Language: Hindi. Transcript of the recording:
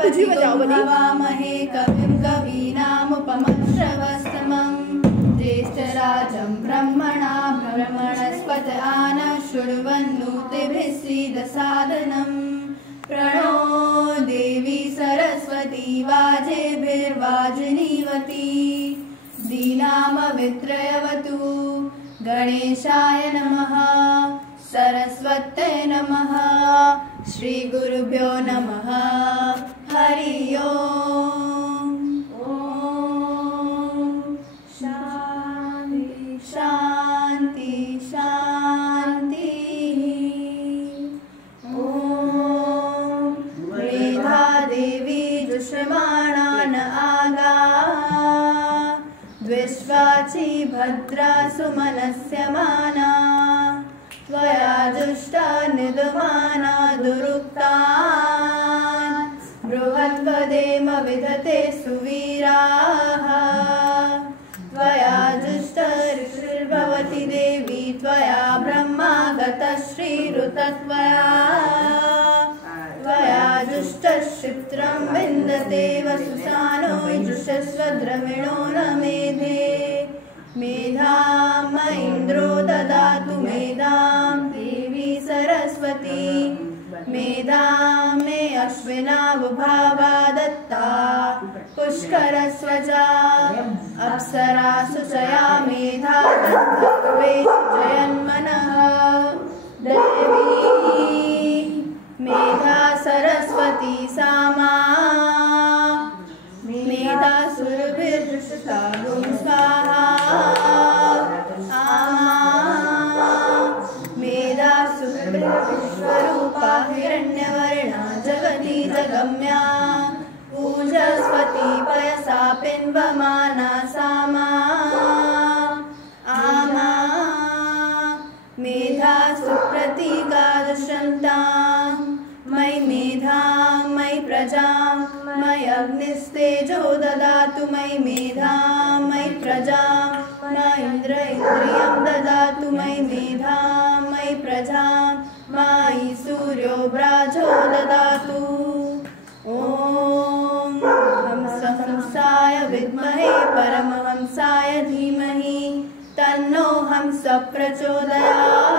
हवामहे कविं कवीनामुपमश्रवस्तमं ज्येष्ठराजं ब्रह्मणा ब्रह्मणस्पत आनः शृण्वन्नोतिभिः सीदसादनं प्रणो देवी सरस्वती वाजेभिर्वाजिनीवती दीनामवित्रयवतु गणेशाय नमः सरस्वत्यै नमः श्रीगुरुभ्यो नमः हरि ओम। शांति शांति शांति। ओम मेधा देवी जुष्यमाणान आगा द्विष्वाची भद्रा सुमनस्य माना त्वया जुष्टा निदमाना दुरुक्तान् बृहत्पदेम विदते सुवीराः त्वया जुष्टा ऋषिर्भवति देवी त्वया ब्रह्मा गतः श्रीरुतत्वया त्वया जुष्टक्षिप्रं विन्दते वसुसानो जुषस्व द्रविणो न मेधे मेधां म इन्द्रो ददातु मेधां देवी सरस्वती मेधां मे अश्विनावुभावा दत्ता पुष्करस्वजा अप्सरासु चया मेधा दत्तवेषु जयन्मनः देवी मेधा सरस्वती सामा मेधा सुरभिर्दृष्टा गुं स्वाहा मेधा सुरभिर्विश्वरूपा हिरण्यवर्णा जगती जगम्या ऊर्जस्वती पयसा पिन्वमाना सामा आमा मेधा सुप्रतीका दुष्यन्तां मयि मेधां मयि प्रजां मयि अग्निस्तेजो ददातु मयि मेधां मयि प्रजां मयि इन्द्रियं ददातु मयि मेधां मयि प्रजां मयि सूर्यो व्राजो ददातु। ॐ हंसहंसाय विद्महे परमहंसाय धीमहि तन्नो हंसः प्रचोदयात्।